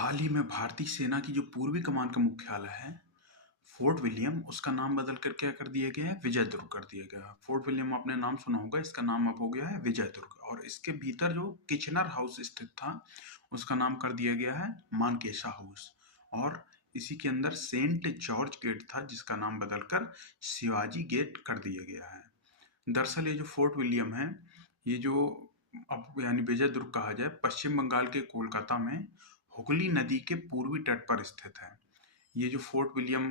हाल ही में भारतीय सेना की जो पूर्वी कमान का मुख्यालय है फोर्ट विलियम, उसका नाम बदल कर क्या कर दिया गया है, विजय दुर्ग कर दिया गया है। फोर्ट विलियम आपने नाम सुना होगा, इसका नाम अब हो गया है विजय दुर्ग। और इसके भीतर जो किचनर हाउस स्थित था उसका नाम कर दिया गया है मानकेशा हाउस। और इसी के अंदर सेंट जॉर्ज गेट था जिसका नाम बदलकर शिवाजी गेट कर दिया गया है। दरअसल ये जो फोर्ट विलियम है, ये जो अब यानी विजय दुर्ग कहा जाए, पश्चिम बंगाल के कोलकाता में हुगली नदी के पूर्वी तट पर स्थित है। ये जो फोर्ट विलियम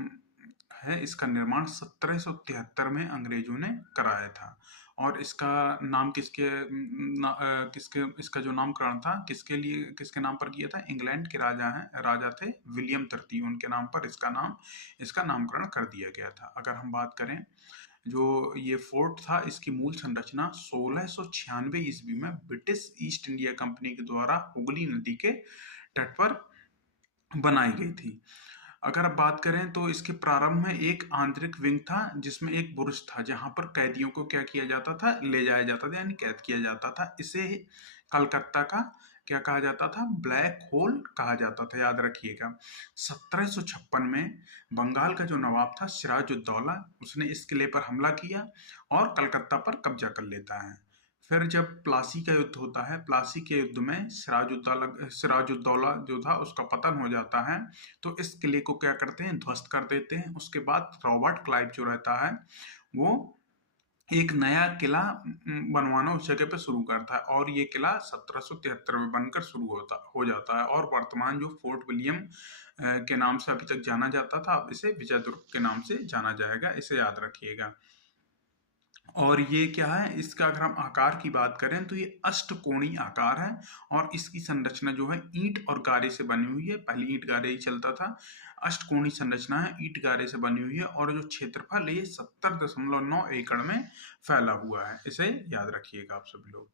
है, इसका निर्माण 1773 में अंग्रेजों ने कराया था। और इसका नाम किसके इसका जो नामकरण था किसके नाम पर किया था, इंग्लैंड के राजा थे विलियम तृतीय, उनके नाम पर इसका नामकरण कर दिया गया था। अगर हम बात करें, जो ये फोर्ट था, इसकी मूल संरचना 1696 ईस्वी में ब्रिटिश ईस्ट इंडिया कंपनी के द्वारा हुगली नदी के तट पर बनाई गई थी। अगर आप बात करें तो इसके प्रारंभ में एक आंतरिक विंग था जिसमें एक बुरुज था जहां पर कैदियों को क्या किया जाता था, ले जाया जाता था, यानी कैद किया जाता था। इसे कलकत्ता का क्या कहा जाता था, ब्लैक होल कहा जाता था, याद रखिएगा। 1756 में बंगाल का जो नवाब था सिराजुद्दौला, उसने इस किले पर हमला किया और कलकत्ता पर कब्जा कर लेता है। फिर जब प्लासी का युद्ध होता है, प्लासी के युद्ध में सिराजुद्दौला जो था उसका पतन हो जाता है, तो इस किले को क्या करते हैं, ध्वस्त कर देते हैं। उसके बाद रॉबर्ट क्लाइव जो रहता है वो एक नया किला बनवाना उस जगह पे शुरू करता है, और ये किला 1773 में बनकर शुरू हो जाता है। और वर्तमान जो फोर्ट विलियम के नाम से अभी तक जाना जाता था, अब इसे विजय दुर्ग के नाम से जाना जाएगा, इसे याद रखिएगा। और ये क्या है, इसका अगर हम आकार की बात करें तो ये अष्टकोणीय आकार है। और इसकी संरचना जो है ईंट और गारे से बनी हुई है, पहले ईंट गारे ही चलता था। अष्टकोणीय संरचना है, ईंट गारे से बनी हुई है, और जो क्षेत्रफल है ये 70.9 एकड़ में फैला हुआ है, इसे याद रखिएगा आप सभी लोग।